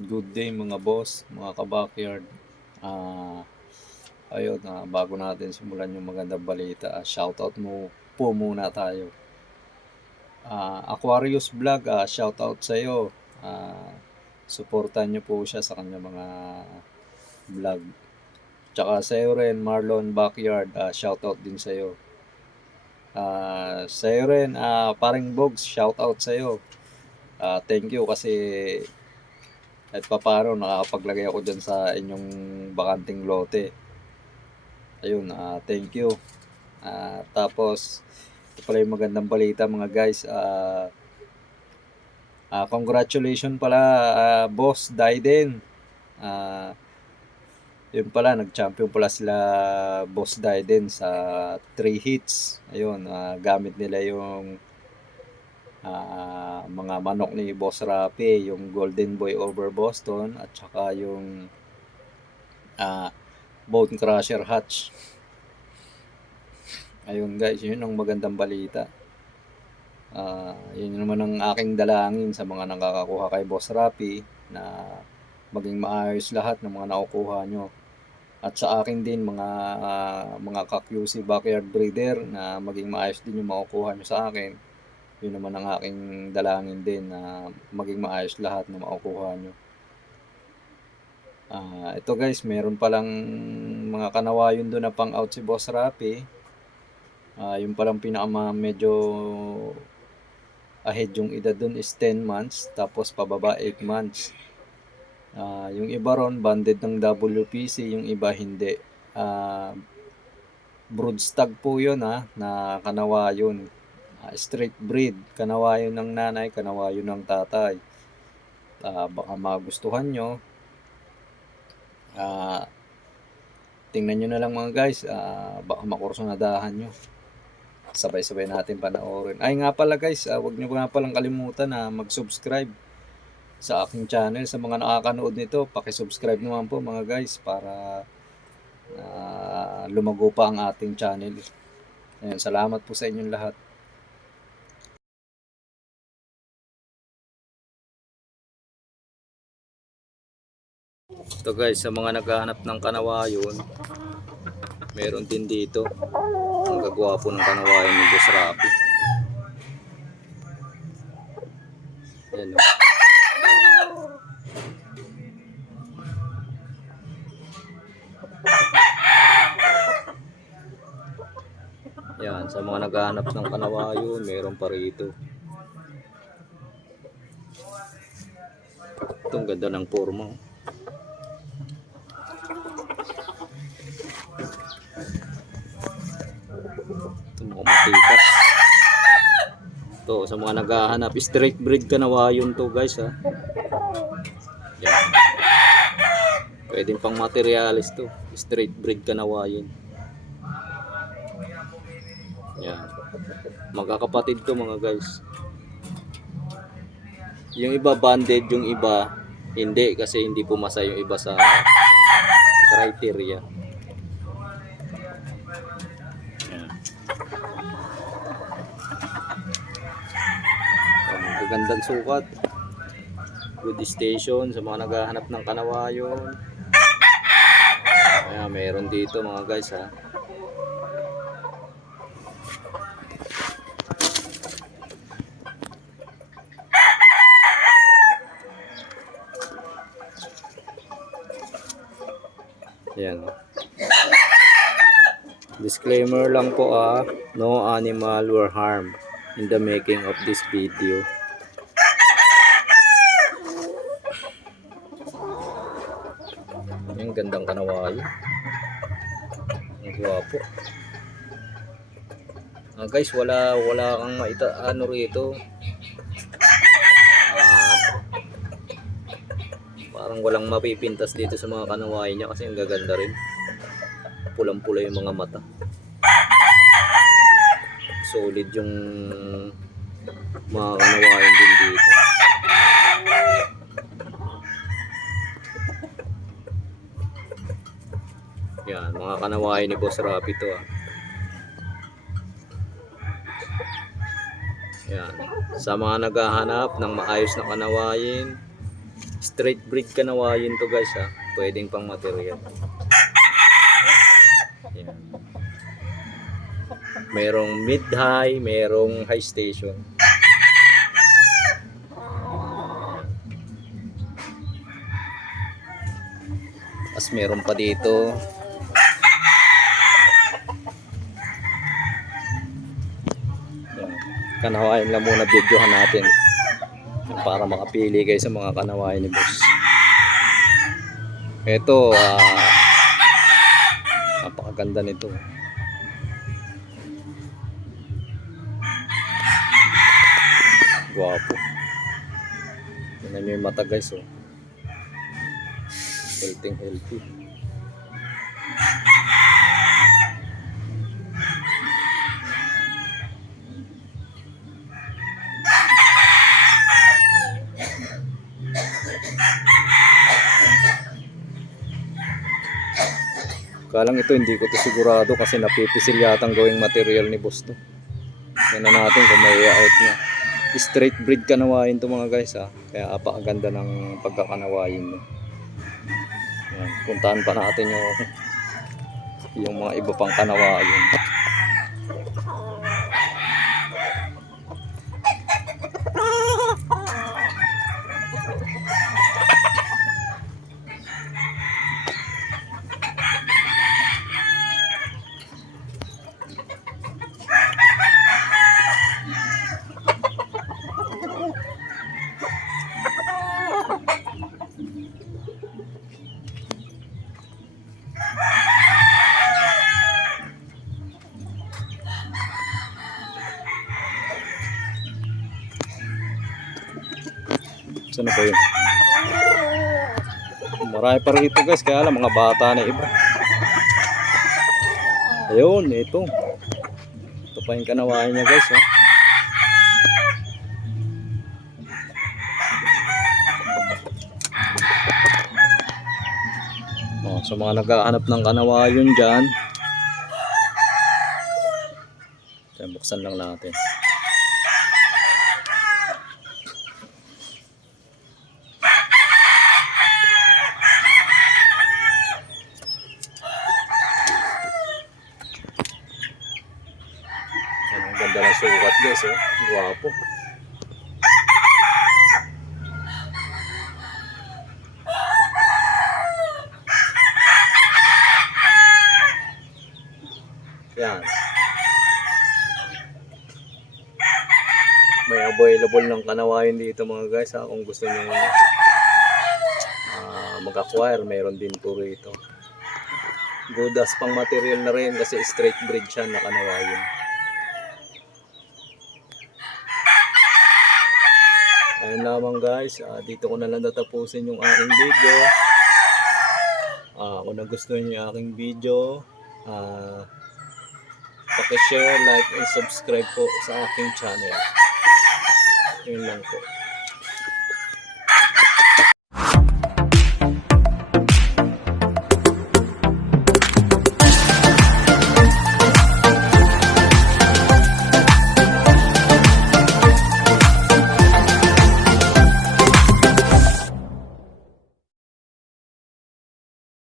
Good day mga boss, mga ka-backyard. Ayun, bago natin simulan yung magandang balita, shoutout mo po muna tayo. Aquarius Vlog, shoutout sa iyo. Suportahan niyo po siya sa kanya mga vlog. Tsaka sa iyo rin, Marlon Backyard, shoutout din sa iyo. Sa iyo rin, paring Bogs, shoutout sa iyo. Thank you kasi at paparo nakakapaglagay ako dyan sa inyong bakanting lote. Ayun, thank you. Tapos ito pala yung magandang balita mga guys. Congratulations pala, Boss Daiden. Yun pala, nag-champion pala sila Boss Daiden sa 3 hits. Ayun, gamit nila yung mga manok ni Boss Rapi, yung Golden Boy over Boston at saka yung Bone Crusher Hatch. Ayun guys, yun ang magandang balita. Yun naman ang aking dalangin sa mga nakakakuha kay Boss Rapi na maging maayos lahat ng mga nakukuha nyo. At sa akin din mga ka-QC backyard breeder na maging maayos din yung makukuha nyo sa akin. Yun naman ang aking dalangin din na maging maayos lahat ng makukuha nyo. Ito guys, meron palang mga kanawayon doon na pang out si Boss Rapi. Yung palang medyo ahead yung edad dun is 10 months, tapos pababa 8 months. Yung iba ron, banded ng WPC, yung iba hindi. Brood stag po yun na kanawayon. Straight breed, kanawayon ng nanay, kanawayon ng tatay. Baka magustuhan nyo. Tingnan nyo na lang mga guys, baka makursunadahan nyo. Sabay-sabay natin panoorin. Ay nga pala guys, huwag nyo nga palang kalimutan na mag-subscribe sa aking channel. Sa mga nakakanood nito, paki-subscribe naman po mga guys para lumago pa ang ating channel. Ayun, salamat po sa inyong lahat. Ito guys, sa mga naghahanap ng kanawayon, meron din dito. Ang gagwapo ng kanawayon ni Boss Rapi. Ayan o. Yan, sa mga naghahanap ng kanawayon, meron pa rito. Itong ganda ng forma. Ito mukhang matikas. Ito, sa mga naghahanap, straight breed kanawayon to guys ha. Yan. Pwedeng pang materialis to. Straight breed kanawayon. Yan. Magkakapatid to mga guys. Yung iba banded, yung iba hindi kasi hindi pumasa yung iba sa criteria. Yan. Magagandang sukat. Good station sa mga naghahanap ng kanawayon. Ayan, meron dito mga guys ha. Ayan. Disclaimer lang po no animal were harmed in the making of this video. Yung gandang kanawayo. Ang gwapo. Guys, wala kang rito. Parang walang mapipintas dito sa mga kanawayan niya kasi ang gaganda rin. Pulang-pula yung mga mata. Solid yung mga kanawayan din dito. Yan, mga kanawayan ni Boss Rapi to Yan. Sa mga naghahanap ng maayos na kanawayan, Straight breed kanawayin to guys ha. Pwedeng pang material. Yan. Merong mid-high, merong high station. Tapos meron pa dito. Yan. Kanawayan lang muna videohan natin. Para makapili kayo sa mga kanawayan ni boss. Ito, napakaganda nito. Guwapo. Tingnan nyo yung mata guys, oh. Healthy. Kalang ito hindi ko to sigurado kasi napipisil yatang gawing material ni boss to. Yan na natin kung may out niya. Straight breed kanawayin to mga guys ha. Kaya apakaganda ng pagkakanawayin niya. Yan, puntahan pa natin yung mga iba pang kanawayin. Saan na po yun? Marami pa rito guys, kaya lang mga bata na iba. Ayun, ito. Ito pa yung kanawayan niya guys. Oh. Oh, sa mga naghahanap ng kanawayan dyan, buksan lang natin. Ang ganda ng sukat guys, oh. Guwapo. Yan. May available ng kanawayan dito mga guys ha. Kung gusto nyo mag-acquire, mayroon din po rito. Good as pang material na rin kasi straight breed siya na kanawayan. Ayun lamang guys, dito ko na lang tatapusin yung aking video. Kung nagustuhan nyo yung aking video, paki-share, like, and subscribe po sa aking channel. Yun lang po.